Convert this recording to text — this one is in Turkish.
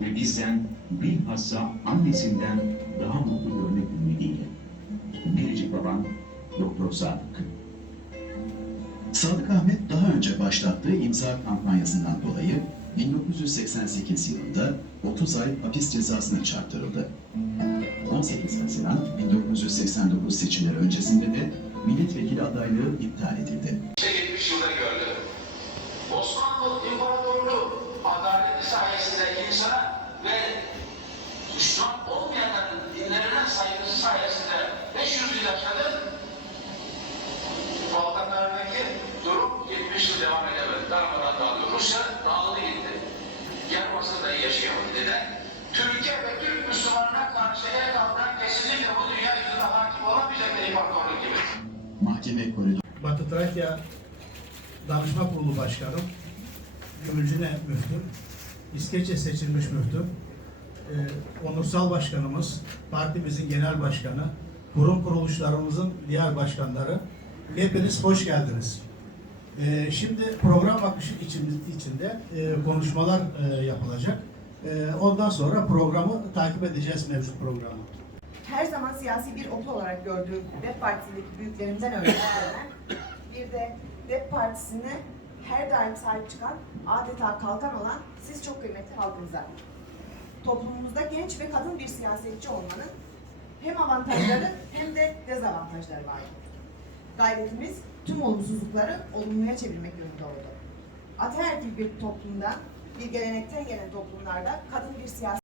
ve bizden bilhassa annesinden daha mutlu görmek ümidiyle. Biricik babam Doktor Sadık. Sadık Ahmet daha önce başlattığı imza kampanyasından dolayı 1988 yılında 30 ay hapis cezasına çarptırıldı. 18 Haziran 1989 seçimleri öncesinde de milletvekili adaylığı iptal edildi. İşte 70 yılda gördü. Osmanlı İmparatorluğu adaleti sayesinde insana Müslüman olmayanların dinlerine saygısı sayesinde 500 yıl yaşadı. Balkanlardaki durum 70 yıl devam edemedi. Darmadan dağıldı. Rusya dağıldı gitti. Yer masada yaşıyor. Neden? Türkiye ve Türk Müslümanına karşı el kaldıran kesinlikle bu dünya yüzüne hakim olamayacak bir imparatorluk gibi. Mahkeme koridoru Batı Trakya Danışma Kurulu Başkanı, Gümülcine Müftü, İskeçe seçilmiş müftü, e, onursal başkanımız, partimizin genel başkanı, kurum kuruluşlarımızın diğer başkanları, hepiniz hoş geldiniz. E, şimdi program akışı için- içinde e, konuşmalar e, yapılacak. E, ondan sonra programı takip edeceğiz mevcut programı. her zaman siyasi bir okul olarak gördüğüm DEP Partisi'ndeki büyüklerimden örneklerinden bir de DEP Partisi'ne her daim sahip çıkan, adeta kalkan olan siz çok kıymetli halkımıza. Toplumumuzda genç ve kadın bir siyasetçi olmanın hem avantajları hem de dezavantajları vardır. Gayretimiz tüm olumsuzlukları olumluya çevirmek yönünde oldu. Ataerkil bir toplumda, bir gelenekten gelen toplumlarda kadın bir siyasi